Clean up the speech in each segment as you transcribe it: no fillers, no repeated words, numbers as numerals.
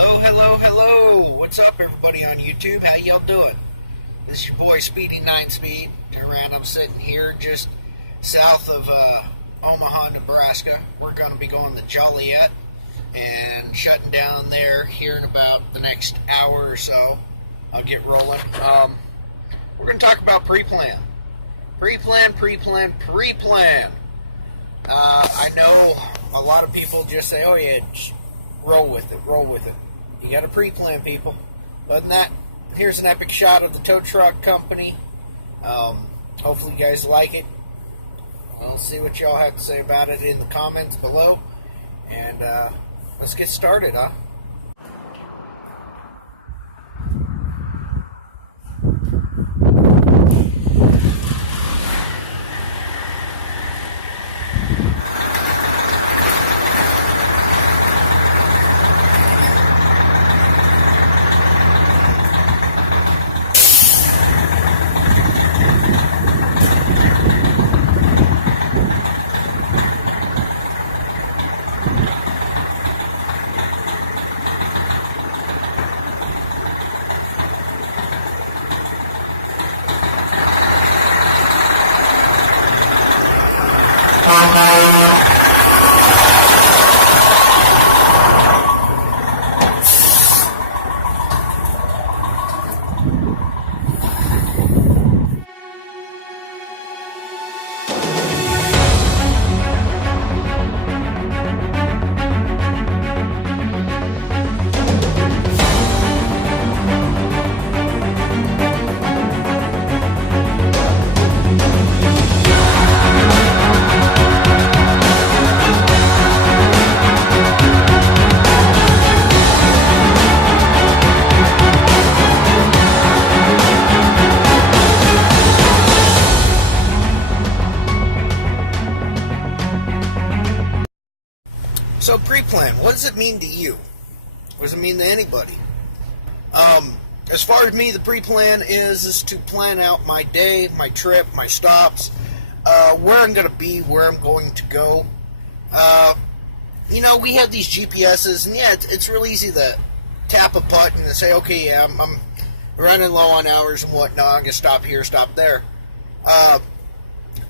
Hello, hello, hello. What's up, everybody on YouTube? How y'all doing? This is your boy Speedy 9 Speed. I'm sitting here just south of Omaha, Nebraska. We're going to be going to Joliet and shutting down there here in about the next hour or so. I'll get rolling. We're going to talk about pre-plan. Pre-plan. I know a lot of people just say, oh yeah, just roll with it. You got to pre-plan, people. Other than that, here's an epic shot of the tow truck company. Hopefully you guys like it. I'll see what y'all have to say about it in the comments below. And let's get started, huh? So pre-plan, what does it mean to you? What does it mean to anybody? As far as me, the pre-plan is to plan out my day, my trip, my stops, where I'm going to be, where I'm going to go. We have these GPSs, and yeah, it's real easy to tap a button and say, okay, yeah, I'm running low on hours and whatnot, I'm going to stop here, stop there.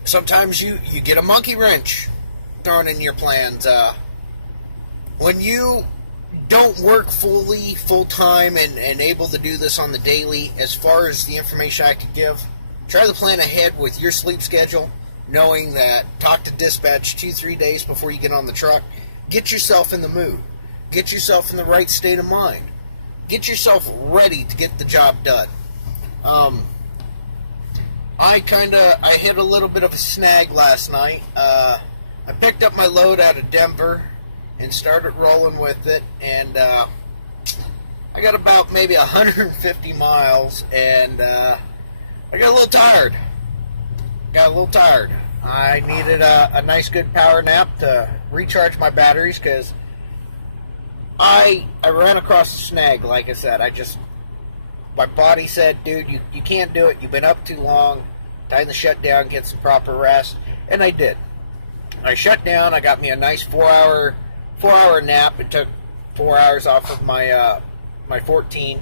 Sometimes you get a monkey wrench thrown in your plans. When you don't work full-time and able to do this on the daily, as far as the information I could give, try to plan ahead with your sleep schedule, knowing that talk to dispatch 2-3 days before you get on the truck. Get yourself in the mood. Get yourself in the right state of mind. Get yourself ready to get the job done. I hit a little bit of a snag last night. I picked up my load out of Denver and started rolling with it, and I got about maybe 150 miles, and I got a little tired. I needed a nice good power nap to recharge my batteries, because I ran across a snag. Like I said, my body said, dude, you can't do it, you've been up too long, time to shut down, get some proper rest, and I did. I shut down, I got me a nice 4-hour nap. It took 4 hours off of my 14.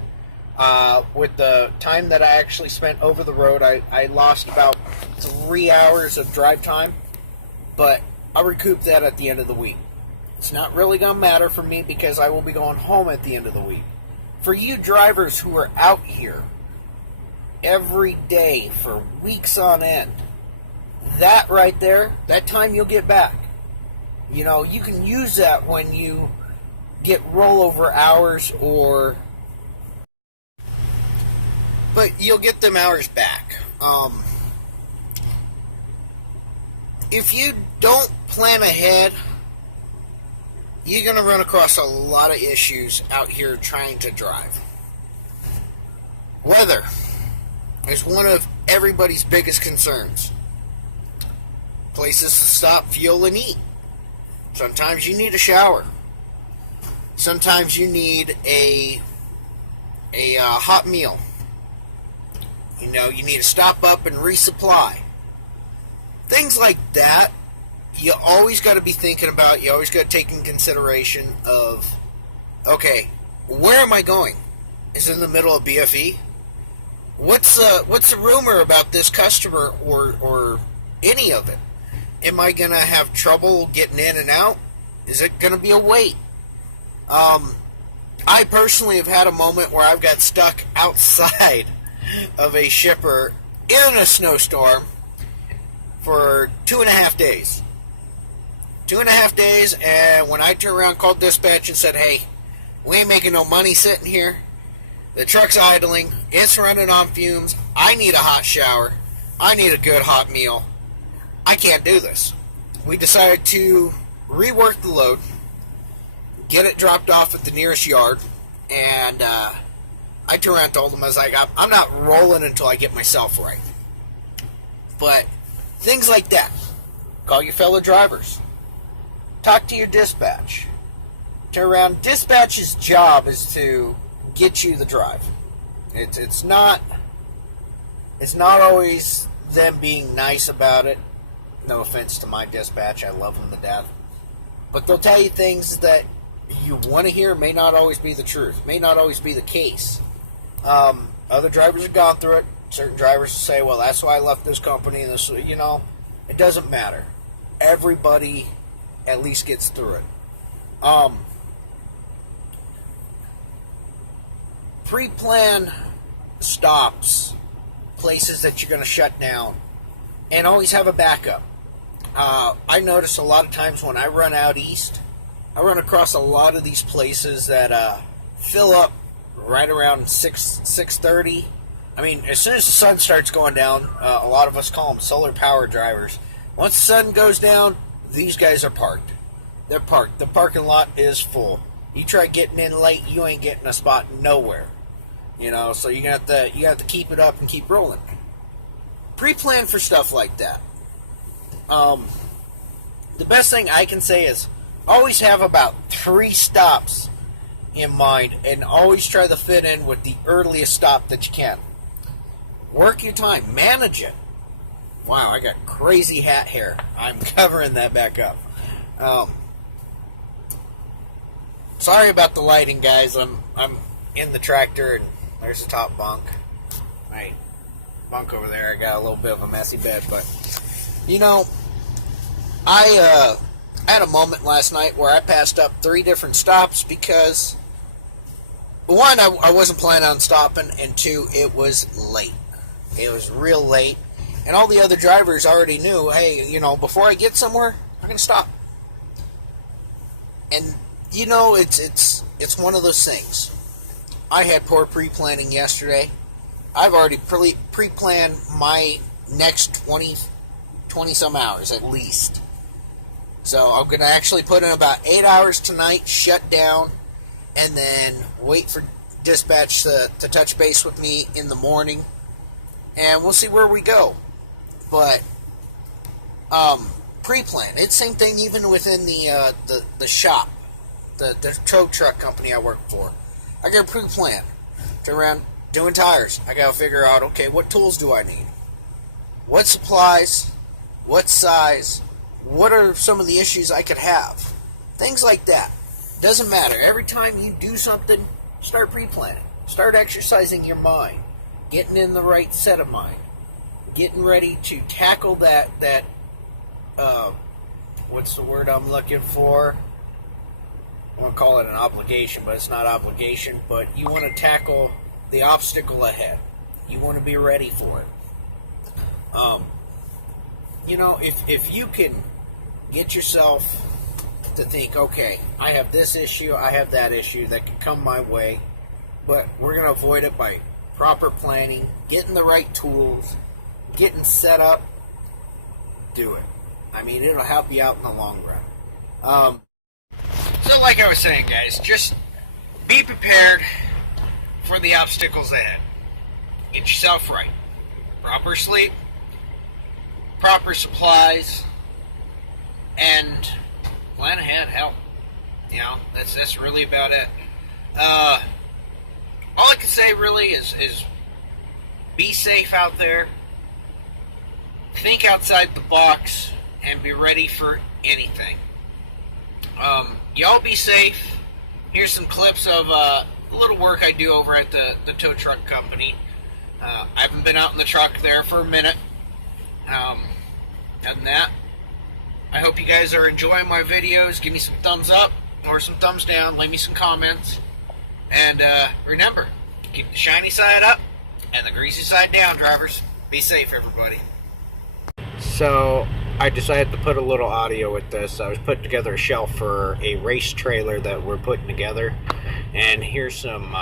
With the time that I actually spent over the road, I lost about 3 hours of drive time, but I'll recoup that at the end of the week. It's not really going to matter for me because I will be going home at the end of the week. For you drivers who are out here every day for weeks on end, that right there, that time you'll get back. You can use that when you get rollover hours, but you'll get them hours back. If you don't plan ahead, you're going to run across a lot of issues out here trying to drive. Weather is one of everybody's biggest concerns. Places to stop, fuel, and eat. Sometimes you need a shower. Sometimes you need a hot meal. You need to stop up and resupply. Things like that, you always got to be thinking about, you always got to take in consideration of, okay, Where am I going? Is it in the middle of BFE? What's the rumor about this customer or any of it? Am I gonna have trouble getting in and out? Is it gonna be a wait? I personally have had a moment where I've got stuck outside of a shipper in a snowstorm for 2.5 days. 2.5 days, and when I turned around and called dispatch and said, hey, we ain't making no money sitting here. The truck's idling. It's running on fumes. I need a hot shower. I need a good hot meal. I can't do this. We decided to rework the load, get it dropped off at the nearest yard, and I turned around and told them, I was like, I'm not rolling until I get myself right. But things like that. Call your fellow drivers. Talk to your dispatch. Turn around. Dispatch's job is to get you the drive. It's not always them being nice about it. No offense to my dispatch, I love them to death. But they'll tell you things that you want to hear, may not always be the truth, may not always be the case. Other drivers have gone through it. Certain drivers say, well, that's why I left this company, and this, it doesn't matter. Everybody at least gets through it. Pre-plan stops, places that you're going to shut down, and always have a backup. I notice a lot of times when I run out east, I run across a lot of these places that fill up right around 6:30. I mean, as soon as the sun starts going down, a lot of us call them solar power drivers. Once the sun goes down, these guys are parked. They're parked. The parking lot is full. You try getting in late, you ain't getting a spot nowhere. So you have to keep it up and keep rolling. Pre-plan for stuff like that. The best thing I can say is always have about 3 stops in mind, and always try to fit in with the earliest stop that you can. Work your time. Manage it. Wow, I got crazy hat hair. I'm covering that back up. Sorry about the lighting, guys. I'm in the tractor, and there's the top bunk. My bunk over there, I got a little bit of a messy bed, but I had a moment last night where I passed up 3 different stops because, 1, I wasn't planning on stopping, and 2, it was late. It was real late, and all the other drivers already knew, hey, before I get somewhere, I'm going to stop. And, it's one of those things. I had poor pre-planning yesterday. I've already pre-planned my next 20-some hours at least. So I'm going to actually put in about 8 hours tonight, shut down, and then wait for dispatch to touch base with me in the morning, and we'll see where we go. But pre-plan. It's the same thing even within the shop, the tow truck company I work for. I got a pre-plan. Around doing tires, I got to figure out, okay, what tools do I need? What supplies? What size? What are some of the issues I could have? Things like that. Doesn't matter. Every time you do something, start pre-planning. Start exercising your mind. Getting in the right set of mind. Getting ready to tackle that what's the word I'm looking for? I want to call it an obligation, but it's not obligation. But you want to tackle the obstacle ahead. You want to be ready for it. If you can get yourself to think, okay, I have this issue, I have that issue that can come my way, but we're going to avoid it by proper planning, getting the right tools, getting set up, do it. I mean, it'll help you out in the long run. So like I was saying, guys, just be prepared for the obstacles ahead. Get yourself right. Proper sleep, proper supplies, and plan ahead. Hell, that's really about it. All I can say really is be safe out there. Think outside the box and be ready for anything. Y'all be safe. Here's some clips of little work I do over at the tow truck company. I haven't been out in the truck there for a minute. Other than that, I hope you guys are enjoying my videos. Give me some thumbs up or some thumbs down. Leave me some comments. And remember, keep the shiny side up and the greasy side down, drivers. Be safe, everybody. So I decided to put a little audio with this. I was putting together a shelf for a race trailer that we're putting together. And here's some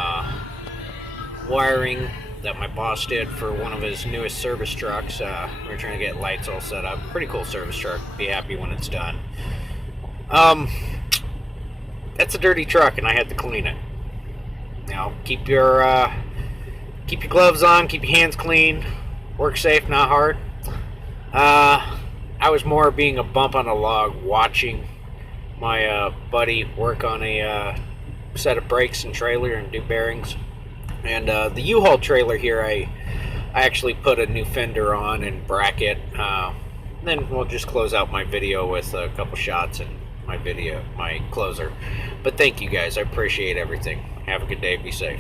wiring that my boss did for one of his newest service trucks. We're trying to get lights all set up. Pretty cool service truck. Be happy when it's done. That's a dirty truck, and I had to clean it. Now, keep your gloves on, keep your hands clean, work safe, not hard. I was more being a bump on a log watching my buddy work on a set of brakes and trailer and do bearings. And the U-Haul trailer here, I actually put a new fender on and bracket. Then we'll just close out my video with a couple shots and my closer. But thank you guys, I appreciate everything. Have a good day, be safe.